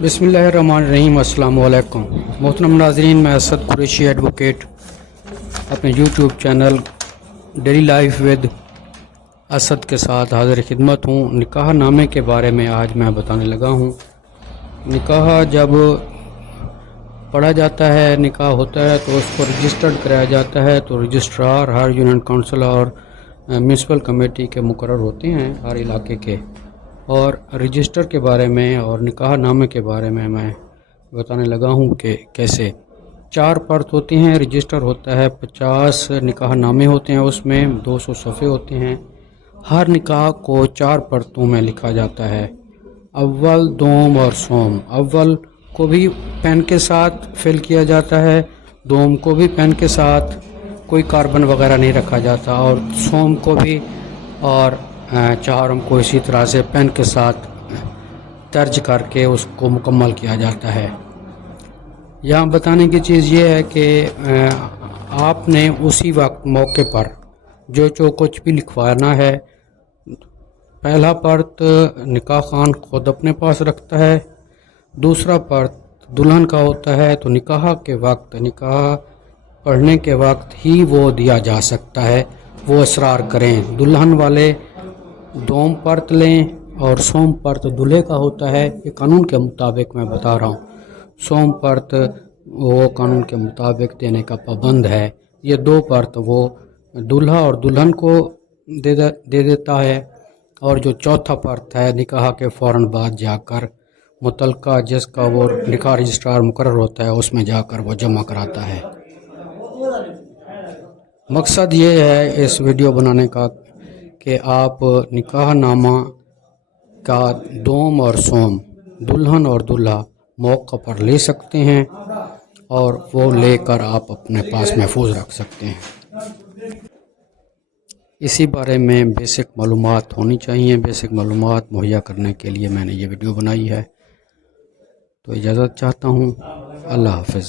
بسم اللہ الرحمن الرحیم۔ السلام علیکم محترم ناظرین، میں اسد قریشی ایڈوکیٹ اپنے YouTube channel daily life with Asad کے ساتھ حاضر خدمت ہوں۔ نکاح نامے کے بارے میں آج میں بتانے لگا ہوں۔ نکاح جب پڑھا جاتا ہے، نکاح ہوتا ہے تو اس کو رجسٹرڈ کرایا جاتا ہے، تو رجسٹرار ہر یونین کونسل اور میونسپل کمیٹی کے مقرر ہوتے ہیں ہر علاقے کے، اور رجسٹر کے بارے میں اور نکاح نامے کے بارے میں بتانے لگا ہوں کہ کیسے 4 پرت ہوتی ہیں۔ رجسٹر ہوتا ہے، 50 نکاح نامے ہوتے ہیں، اس میں 200 صفحے ہوتے ہیں۔ ہر نکاح کو 4 پرتوں میں لکھا جاتا ہے، اول، دوم اور سوم۔ اول کو بھی پین کے ساتھ فل کیا جاتا ہے، دوم کو بھی پین کے ساتھ، کوئی کاربن وغیرہ نہیں رکھا جاتا، اور سوم کو بھی، اور چہارم کو اسی طرح سے پین کے ساتھ درج کر کے اس کو مکمل کیا جاتا ہے۔ یہاں بتانے کی چیز یہ ہے کہ آپ نے اسی وقت موقع پر جو کچھ بھی لکھوانا ہے، پہلا پرت نکاح خان خود اپنے پاس رکھتا ہے، دوسرا پرت دلہن کا ہوتا ہے، تو نکاح کے وقت، نکاح پڑھنے کے وقت ہی وہ دیا جا سکتا ہے، وہ اصرار کریں۔ دلہن والے دوم پرت لیں، اور سوم پرت دلہے کا ہوتا ہے۔ یہ قانون کے مطابق میں بتا رہا ہوں، سوم پرت وہ قانون کے مطابق دینے کا پابند ہے۔ یہ 2 پرت وہ دلہا اور دلہن کو دے دیتا ہے، اور جو چوتھا پرت ہے نکاح کے فوراً بعد جا کر متعلقہ جس کا وہ نکاح رجسٹرار مقرر ہوتا ہے اس میں جا کر وہ جمع کراتا ہے۔ مقصد یہ ہے اس ویڈیو بنانے کا کہ آپ نکاح نامہ کا دوم اور سوم دلہن اور دلہا موقع پر لے سکتے ہیں، اور وہ لے کر آپ اپنے پاس محفوظ رکھ سکتے ہیں۔ اسی بارے میں بیسک معلومات ہونی چاہیے، بیسک معلومات مہیا کرنے کے لیے میں نے یہ ویڈیو بنائی ہے۔ تو اجازت چاہتا ہوں، اللہ حافظ۔